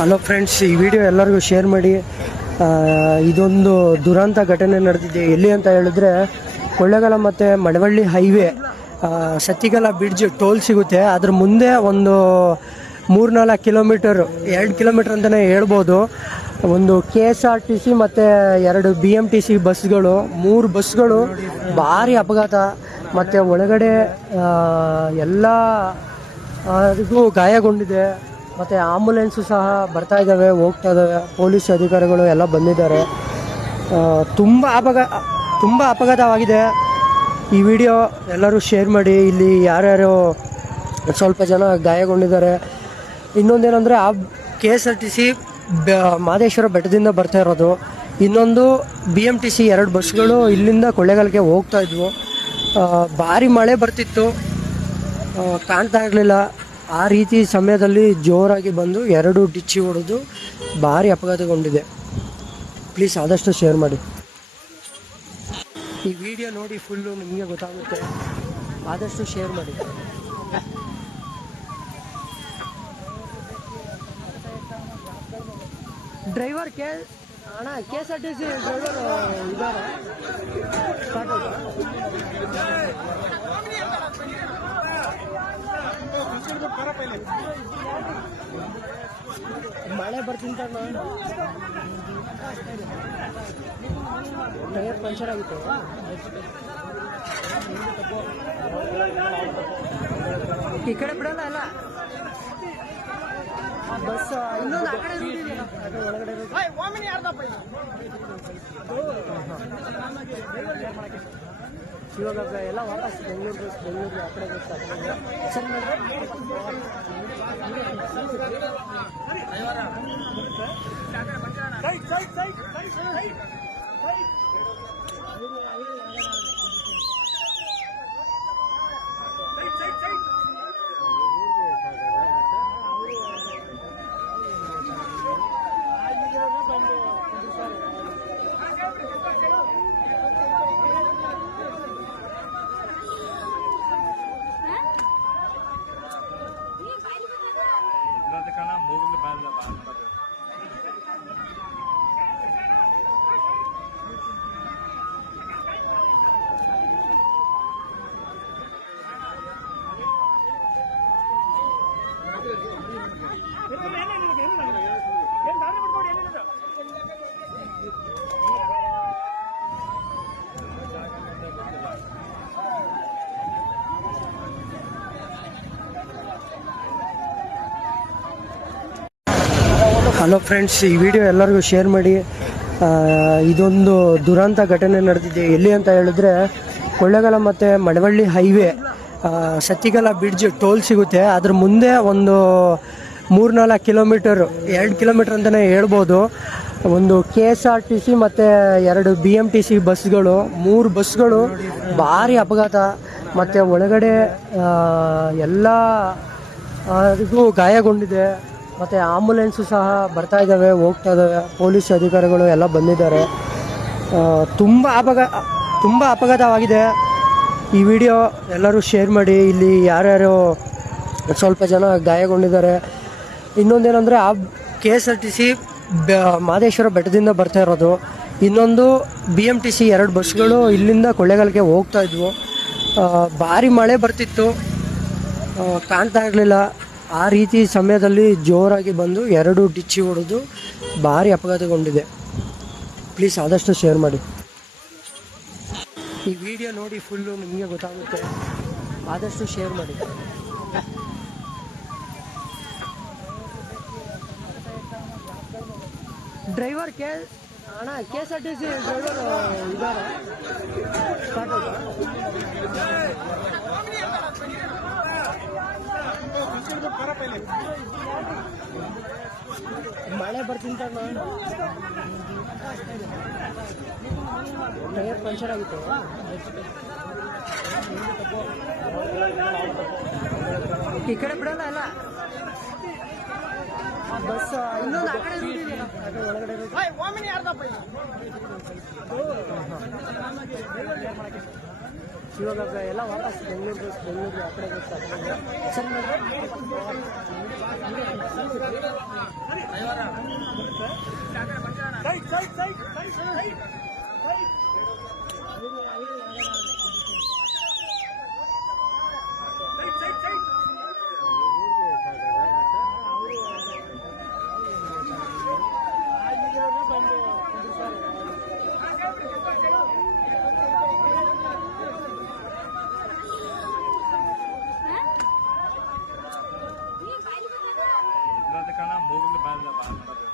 Hello friends ಈ video ಎಲ್ಲರಿಗೂ share ಮಾಡಿ. ಇದೊಂದು ದುರಂತ ಘಟನೆ ನಡೆದಿದೆ. ಎಲ್ಲಿ ಅಂತ ಹೇಳಿದ್ರೆ ಕೊಳ್ಳೇಗಾಲ ಮತ್ತು Malavalli highway Sattegala bridge toll ಸಿಗುತ್ತೆ. ಅದ್ರ ಮುಂದೆ ಒಂದು ಮೂರ್ನಾಲ್ಕು ಕಿಲೋಮೀಟರ್ ಎರಡು ಕಿಲೋಮೀಟರ್ ಅಂತಲೇ ಹೇಳ್ಬೋದು. ಒಂದು K S R T C ಮತ್ತು ಎರಡು ಬಿ ಎಂ ಟಿ ಸಿ ಬಸ್ಗಳು ಮೂರು ಬಸ್ಗಳು ಭಾರಿ ಅಪಘಾತ. ಮತ್ತು ಒಳಗಡೆ ಎಲ್ಲ ಗಾಯಗೊಂಡಿದೆ. ಮತ್ತು ಆಂಬುಲೆನ್ಸು ಸಹ ಬರ್ತಾ ಇದ್ದಾವೆ, ಹೋಗ್ತಾ ಇದ್ದಾವೆ. ಪೊಲೀಸ್ ಅಧಿಕಾರಿಗಳು ಎಲ್ಲ ಬಂದಿದ್ದಾರೆ. ತುಂಬ ಅಪಘಾ, ತುಂಬ ಅಪಘಾತವಾಗಿದೆ. ಈ ವಿಡಿಯೋ ಎಲ್ಲರೂ ಶೇರ್ ಮಾಡಿ. ಇಲ್ಲಿ ಯಾರ್ಯಾರು ಸ್ವಲ್ಪ ಜನ ಗಾಯಗೊಂಡಿದ್ದಾರೆ. ಇನ್ನೊಂದೇನೆಂದರೆ ಆ K S R T C Madeshwara ಬೆಟ್ಟದಿಂದ ಬರ್ತಾ ಇರೋದು. ಇನ್ನೊಂದು ಬಿ ಎಂ ಟಿ ಸಿ ಎರಡು ಬಸ್ಗಳು ಇಲ್ಲಿಂದ ಕೊಳ್ಳೇಗಾಲಕ್ಕೆ ಹೋಗ್ತಾ ಇದ್ವು. ಭಾರಿ ಮಳೆ ಬರ್ತಿತ್ತು. ಕಾಣ್ತಾ ಇರಲಿಲ್ಲ. ಆ ರೀತಿ ಸಮಯದಲ್ಲಿ ಜೋರಾಗಿ ಬಂದು ಎರಡು ಡಿಚ್ಚಿ ಹೊಡೆದು ಭಾರಿ ಅಪಘಾತಗೊಂಡಿದೆ. ಪ್ಲೀಸ್ ಆದಷ್ಟು ಶೇರ್ ಮಾಡಿ. ಈ ವಿಡಿಯೋ ನೋಡಿ ಫುಲ್ಲು ನಿಮಗೆ ಗೊತ್ತಾಗುತ್ತೆ. ಆದಷ್ಟು ಶೇರ್ ಮಾಡಿ. ಡ್ರೈವರ್ ಕೆ, ಅಣ್ಣ K S R T C driver ಇದ್ದಾರೆ. ಮಳೆ ಬರ್ತಿಂತ ಟೈರ್ ಪಂಚರ್ ಆಗಿತ್ತು? ಈ ಕಡೆ ಬಿಡಲ್ಲ ಅಲ್ಲ ಬಸ್ ಇನ್ನೊಂದು ಆ ಕಡೆ route ಇದೆಯಲ್ಲ, ಅದು ಇವಾಗ ಎಲ್ಲ ವಾಪಸ್ ಬೆಂಗಳೂರು ಬೆಂಗಳೂರಿಗೆ ಆ ಕಡೆ ಗೊತ್ತಾಗ್ತದೆ ಸರಿ கணா முதல்ல மேலே பார்க்க ಹಲೋ ಫ್ರೆಂಡ್ಸ್, ಈ ವಿಡಿಯೋ ಎಲ್ಲರಿಗೂ ಶೇರ್ ಮಾಡಿ. ಇದೊಂದು ದುರಂತ ಘಟನೆ ನಡೆದಿದೆ. ಎಲ್ಲಿ ಅಂತ ಹೇಳಿದ್ರೆ, ಕೊಳ್ಳೇಗಾಲ ಮತ್ತು Malavalli highway Sathyagala bridge toll ಸಿಗುತ್ತೆ. ಅದ್ರ ಮುಂದೆ ಒಂದು ಮೂರ್ನಾಲ್ಕು ಕಿಲೋಮೀಟರ್, ಎರಡು ಕಿಲೋಮೀಟರ್ ಅಂತಲೇ ಹೇಳ್ಬೋದು. ಒಂದು K S R T C ಮತ್ತು ಎರಡು ಬಿ ಎಂ ಟಿ ಸಿ ಬಸ್ಗಳು, ಮೂರು ಬಸ್ಗಳು ಭಾರಿ ಅಪಘಾತ. ಮತ್ತು ಒಳಗಡೆ ಎಲ್ಲ ಗಾಯಗೊಂಡಿದೆ. ಮತ್ತು ಆಂಬುಲೆನ್ಸು ಸಹ ಬರ್ತಾ ಇದ್ದಾವೆ, ಹೋಗ್ತಾ ಇದ್ದಾವೆ. ಪೊಲೀಸ್ ಅಧಿಕಾರಿಗಳು ಎಲ್ಲ ಬಂದಿದ್ದಾರೆ. ತುಂಬಾ ಅಪಘಾ, ತುಂಬ ಅಪಘಾತವಾಗಿದೆ. ಈ ವಿಡಿಯೋ ಎಲ್ಲರೂ ಶೇರ್ ಮಾಡಿ. ಇಲ್ಲಿ ಯಾರ್ಯಾರು ಸ್ವಲ್ಪ ಜನ ಗಾಯಗೊಂಡಿದ್ದಾರೆ. ಇನ್ನೊಂದೇನಂದ್ರೆ ಆ K S R T C Madeshwara ಬೆಟ್ಟದಿಂದ ಬರ್ತಾ ಇರೋದು. ಇನ್ನೊಂದು ಬಿ ಎಂ ಟಿ ಸಿ ಎರಡು ಬಸ್ಗಳು ಇಲ್ಲಿಂದ ಕೊಳ್ಳೇಗಾಲಕ್ಕೆ ಹೋಗ್ತಾ ಇದ್ವು. ಭಾರಿ ಮಳೆ ಬರ್ತಿತ್ತು. ಕಾಣ್ತಾ ಇರಲಿಲ್ಲ. ಆ ರೀತಿ ಸಮಯದಲ್ಲಿ ಜೋರಾಗಿ ಬಂದು ಎರಡು ಡಿಚ್ಚಿ ಹೊಡೆದು ಭಾರಿ ಅಪಘಾತಗೊಂಡಿದೆ. ಪ್ಲೀಸ್ ಆದಷ್ಟು ಶೇರ್ ಮಾಡಿ. ಈ ವಿಡಿಯೋ ನೋಡಿ ಫುಲ್ಲು ನಿಮಗೆ ಗೊತ್ತಾಗುತ್ತೆ. ಆದಷ್ಟು ಶೇರ್ ಮಾಡಿ. ಡ್ರೈವರ್ ಕೆ, ಅಣ್ಣ K S R T C driver ಇದ್ದಾರೆ ಮಳೆ ಬರ್ತಿಂತ ಟೈರ್ ಪಂಚರ್ ಆಗಿತ್ತು? ಈ ಕಡೆ ಬಿಡಲ್ಲ ಅಲ್ಲ? ಬಸ್ ಇನ್ನೊಂದು ಆ ಕಡೆ ಒಳಗಡೆ ಅದು ಶಿವಮೊಗ್ಗ ಎಲ್ಲ ವಾಪಸ್ ಬೆಂಗಳೂರು ಬೆಂಗಳೂರಿಗೆ ಆ ಕಡೆ ಬರ್ತಾರೆ ಸರ್ Bye.